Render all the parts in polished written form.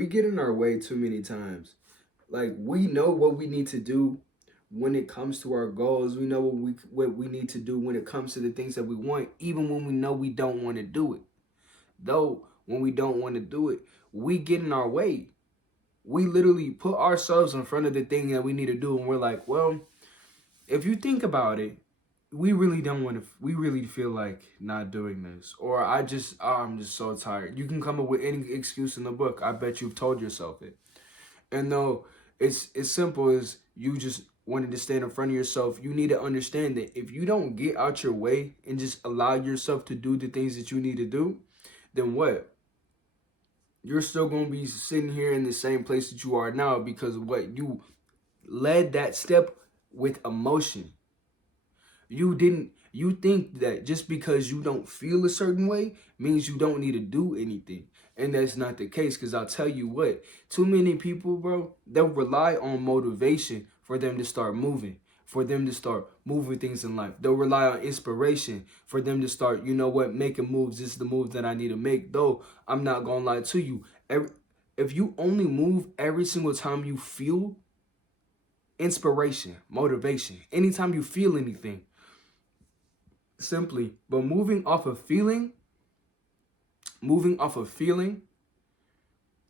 we get in our way too many times. Like, we know what we need to do when it comes to our goals. We know what we need to do when it comes to the things that we want, even when we know we don't want to do it. Though when we don't want to do it, we get in our way. We literally put ourselves in front of the thing that we need to do, and we're like, well, if you think about it, we really don't want to. We really feel like not doing this, or I'm just so tired. You can come up with any excuse in the book. I bet you've told yourself it. And though it's as simple as you just wanted to stand in front of yourself, you need to understand that if you don't get out your way and just allow yourself to do the things that you need to do, then what? You're still going to be sitting here in the same place that you are now, because what you led that step with emotion. You think that just because you don't feel a certain way means you don't need to do anything. And that's not the case, because I'll tell you what, too many people, bro, they'll rely on motivation for them to start moving, for them to start moving things in life. They'll rely on inspiration for them to start, you know what, making moves. This is the move that I need to make. Though, I'm not going to lie to you. If you only move every single time you feel inspiration, motivation, anytime you feel anything, simply, but moving off of feeling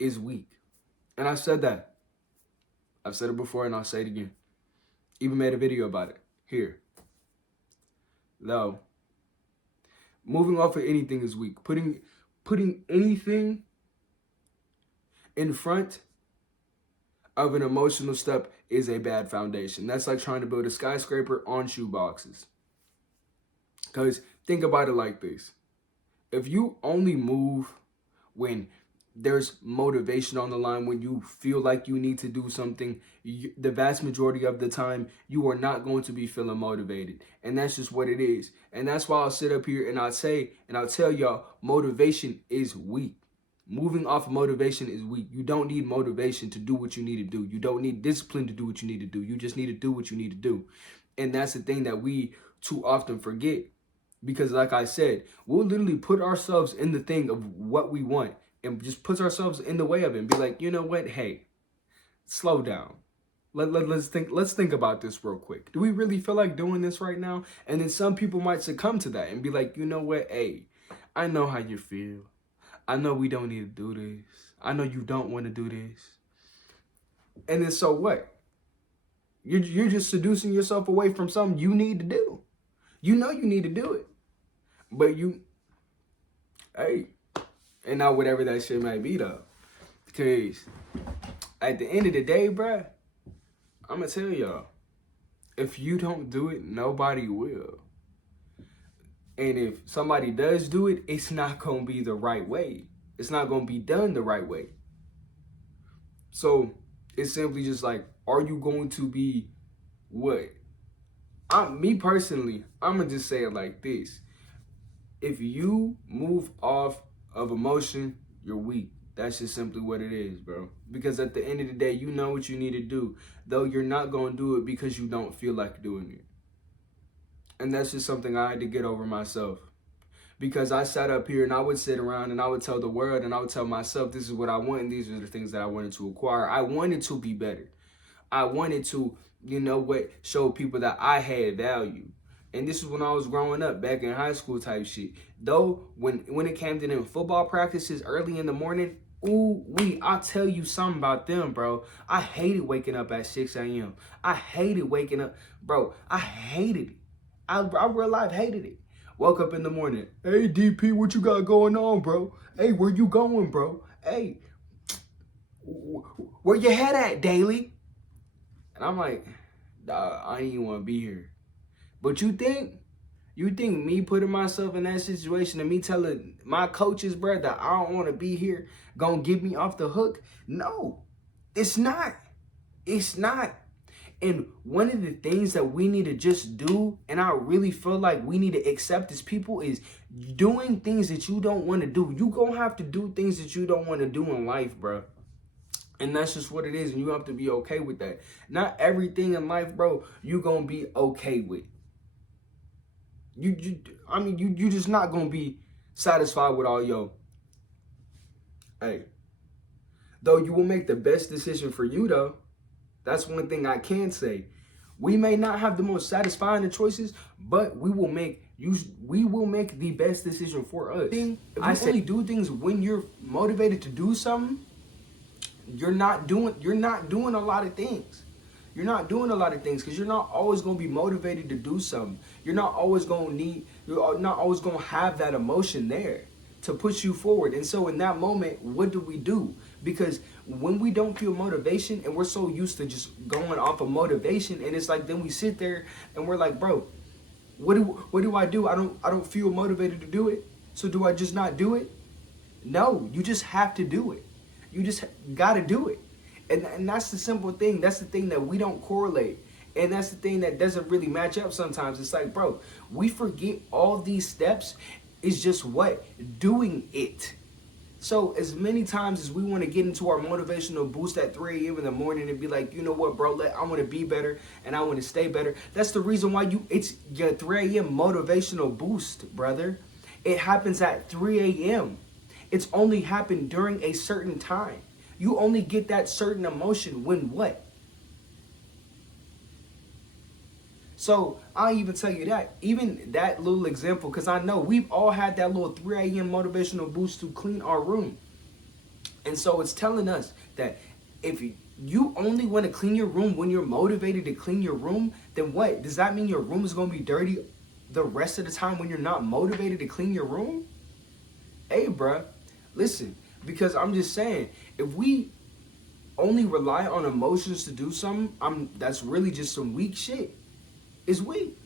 is weak. And I said that. I've said it before and I'll say it again. Even made a video about it here. Though, moving off of anything is weak. Putting anything in front of an emotional step is a bad foundation. That's like trying to build a skyscraper on shoe boxes. Because think about it like this. If you only move when there's motivation on the line, when you feel like you need to do something, the vast majority of the time, you are not going to be feeling motivated. And that's just what it is. And that's why I'll sit up here and I'll tell y'all, motivation is weak. Moving off of motivation is weak. You don't need motivation to do what you need to do. You don't need discipline to do what you need to do. You just need to do what you need to do. And that's the thing that we too often forget. Because like I said, we'll literally put ourselves in the thing of what we want and just puts ourselves in the way of it and be like, you know what? Hey, slow down. Let's think about this real quick. Do we really feel like doing this right now? And then some people might succumb to that and be like, you know what? Hey, I know how you feel. I know we don't need to do this. I know you don't want to do this. And then so what? You're just seducing yourself away from something you need to do. You know you need to do it. But hey, and not whatever that shit might be though. Because at the end of the day, bruh, I'm going to tell y'all, if you don't do it, nobody will. And if somebody does do it, it's not going to be the right way. It's not going to be done the right way. So it's simply just like, are you going to be what? Me personally, I'm going to just say it like this. If you move off of emotion, you're weak. That's just simply what it is, bro. Because at the end of the day, you know what you need to do, though you're not going to do it because you don't feel like doing it. And that's just something I had to get over myself. Because I sat up here and I would sit around and I would tell the world and I would tell myself, this is what I want and these are the things that I wanted to acquire. I wanted to be better. I wanted to, you know what, show people that I had value. And this is when I was growing up, back in high school type shit. Though, when it came to them football practices early in the morning, I'll tell you something about them, bro. I hated waking up at 6 a.m. I hated waking up, bro. I hated it. I real life hated it. Woke up in the morning. Hey, DP, what you got going on, bro? Hey, where you going, bro? Hey, where your head at, Daily? And I'm like, dawg, I ain't even want to be here. But you think me putting myself in that situation and me telling my coaches, bro, that I don't want to be here gonna get me off the hook? No, it's not. It's not. And one of the things that we need to just do, and I really feel like we need to accept as people, is doing things that you don't want to do. You gonna have to do things that you don't want to do in life, bro. And that's just what it is, and you have to be okay with that. Not everything in life, bro, you gonna be okay with. You just not gonna be satisfied with all your. Hey, Though you will make the best decision for you, though. That's one thing I can say. We may not have the most satisfying choices, but we will make the best decision for us. I say only do things when you're motivated to do something. You're not doing a lot of things. You're not doing a lot of things because you're not always going to be motivated to do something. You're not always going to have that emotion there to push you forward. And so in that moment, what do? Because when we don't feel motivation and we're so used to just going off of motivation, and it's like then we sit there and we're like, bro, what do I do? I don't feel motivated to do it. So do I just not do it? No, you just have to do it. You just got to do it. And that's the simple thing. That's the thing that we don't correlate. And that's the thing that doesn't really match up sometimes. It's like, bro, we forget all these steps is just what? Doing it. So as many times as we want to get into our motivational boost at 3 a.m. in the morning and be like, you know what, bro, I want to be better and I want to stay better. That's the reason why it's your 3 a.m. motivational boost, brother. It happens at 3 a.m. It's only happened during a certain time. You only get that certain emotion when what? So I'll even tell you that, even that little example, because I know we've all had that little 3 a.m. motivational boost to clean our room. And so it's telling us that if you only want to clean your room when you're motivated to clean your room, then what? Does that mean your room is going to be dirty the rest of the time when you're not motivated to clean your room? Hey, bruh, listen, because I'm just saying, if we only rely on emotions to do something, that's really just some weak shit. It's weak.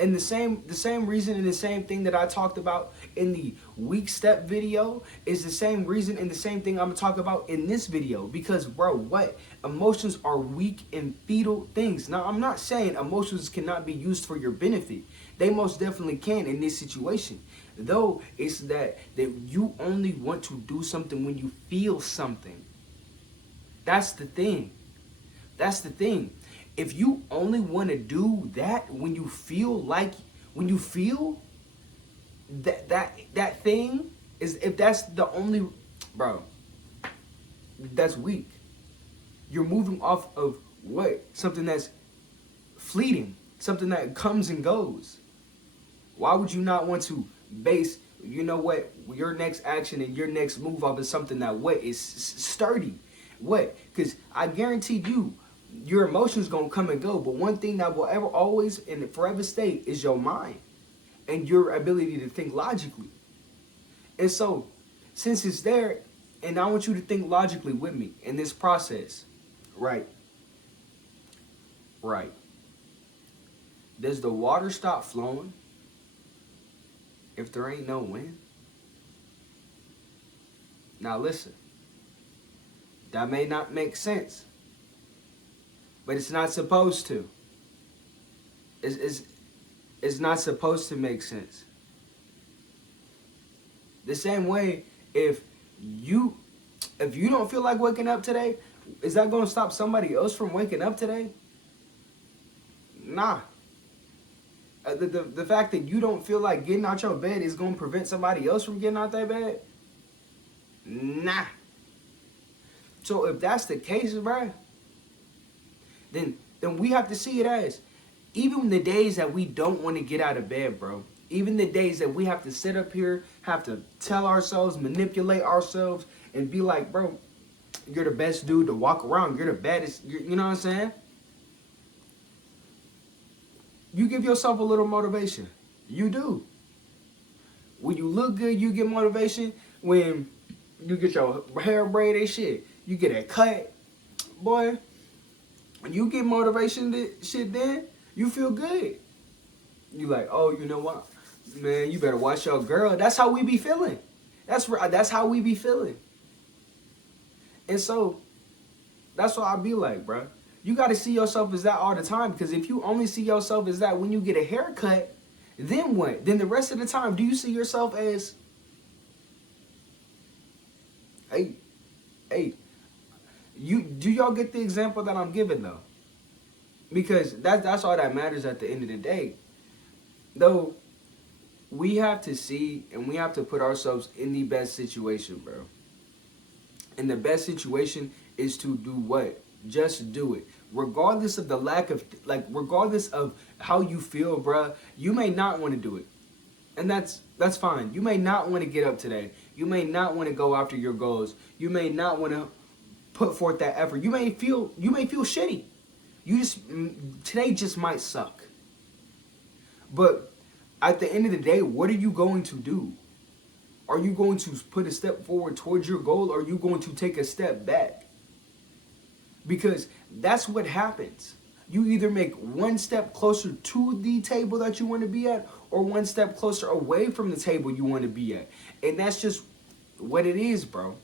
And the same reason and the same thing that I talked about in the weak step video is the same reason and the same thing I'm gonna talk about in this video. Because, bro, what? Emotions are weak and fetal things. Now, I'm not saying emotions cannot be used for your benefit. They most definitely can in this situation. Though it's that you only want to do something when you feel something. That's the thing. That's the thing. If you only want to do that when you feel that thing is, if that's the only, bro, that's weak. You're moving off of what? Something that's fleeting, something that comes and goes. Why would you not want to base, you know what, your next action and your next move off of something that what is sturdy? What? Because I guarantee you, your emotions gonna come and go, but one thing that will ever, always, and forever stay is your mind and your ability to think logically. And so, since it's there, and I want you to think logically with me in this process, right? Right. Does the water stop flowing if there ain't no wind? Now listen, that may not make sense, but it's not supposed to. It's not supposed to make sense. The same way, if you don't feel like waking up today, is that going to stop somebody else from waking up today? Nah. The fact that you don't feel like getting out your bed is going to prevent somebody else from getting out their bed? Nah. So if that's the case, bruh, then we have to see it as, even the days that we don't want to get out of bed, bro, even the days that we have to sit up here, have to tell ourselves, manipulate ourselves, and be like, bro, you're the best dude to walk around, you're the baddest, you know what I'm saying? You give yourself a little motivation. You do. When you look good, you get motivation. When you get your hair braided, shit, you get a cut, boy. When you get motivation, shit, then you feel good. You like, oh, you know what, man? You better watch your girl. That's how we be feeling. That's how we be feeling. And so, that's what I be like, bro. You got to see yourself as that all the time, because if you only see yourself as that when you get a haircut, then what? Then the rest of the time, do you see yourself as, hey, do y'all get the example that I'm giving though? Because that's all that matters at the end of the day. Though, we have to see and we have to put ourselves in the best situation, bro. And the best situation is to do what? Just do it. Regardless of the lack of, like, regardless of how you feel, bruh, you may not want to do it. And that's fine. You may not want to get up today. You may not want to go after your goals. You may not want to put forth that effort. You may feel shitty. Today just might suck. But at the end of the day, what are you going to do? Are you going to put a step forward towards your goal, or are you going to take a step back? Because that's what happens. You either make one step closer to the table that you want to be at, or one step closer away from the table you want to be at. And that's just what it is, bro.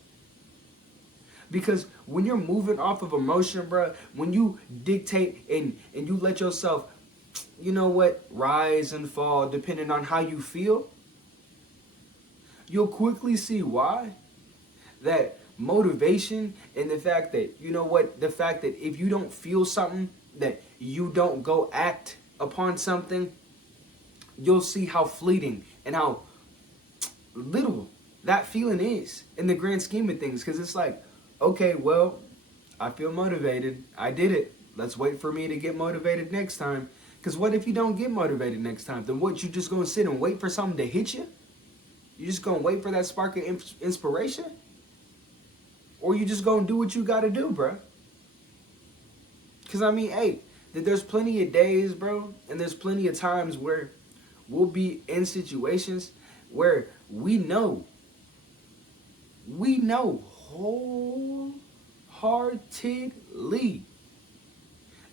Because when you're moving off of emotion, bro, when you dictate and you let yourself, you know what, rise and fall depending on how you feel, you'll quickly see why. That motivation and the fact that, you know what, the fact that if you don't feel something, that you don't go act upon something, you'll see how fleeting and how little that feeling is in the grand scheme of things. Because it's like, okay, well, I feel motivated. I did it. Let's wait for me to get motivated next time. Because what if you don't get motivated next time? Then what, you just going to sit and wait for something to hit you? You just going to wait for that spark of inspiration? Or you just going to do what you got to do, bro? Because, I mean, hey, there's plenty of days, bro, and there's plenty of times where we'll be in situations where we know wholeheartedly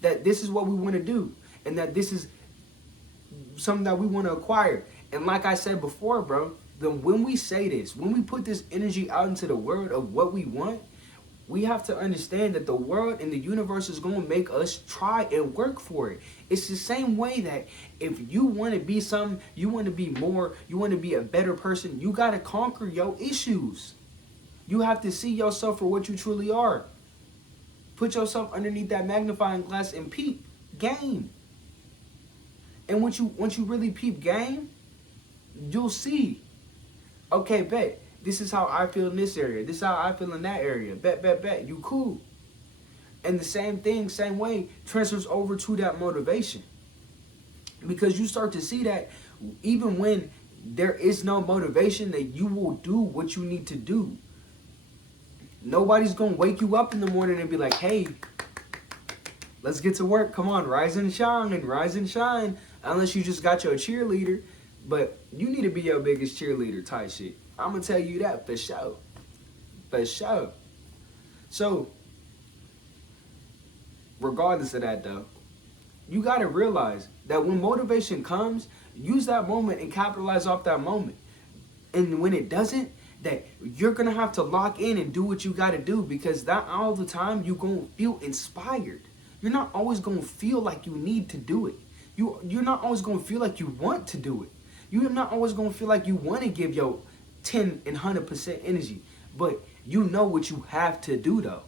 that this is what we want to do, and that this is something that we want to acquire. And like I said before, bro, then when we say this, when we put this energy out into the world of what we want, we have to understand that the world and the universe is going to make us try and work for it. It's the same way that if you want to be something, you want to be more, you want to be a better person, you got to conquer your issues. You have to see yourself for what you truly are. Put yourself underneath that magnifying glass and peep game. And once you really peep game, you'll see, okay, bet. This is how I feel in this area. This is how I feel in that area. Bet. You cool. And the same thing, same way, transfers over to that motivation. Because you start to see that even when there is no motivation, that you will do what you need to do. Nobody's going to wake you up in the morning and be like, hey, let's get to work. Come on, rise and shine. Unless you just got your cheerleader. But you need to be your biggest cheerleader type shit. I'm going to tell you that for sure. For sure. So, regardless of that, though, you got to realize that when motivation comes, use that moment and capitalize off that moment. And when it doesn't, that you're going to have to lock in and do what you got to do, because not all the time you're going to feel inspired. You're not always going to feel like you need to do it. You're not always going to feel like you want to do it. You're not always going to feel like you want to give your 10 and 100% energy. But you know what you have to do, though.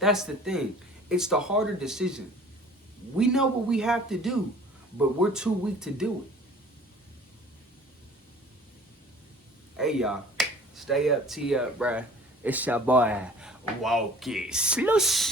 That's the thing. It's the harder decision. We know what we have to do, but we're too weak to do it. Hey, y'all. Stay up, tee up, bruh. It's your boy, Walkie Slush.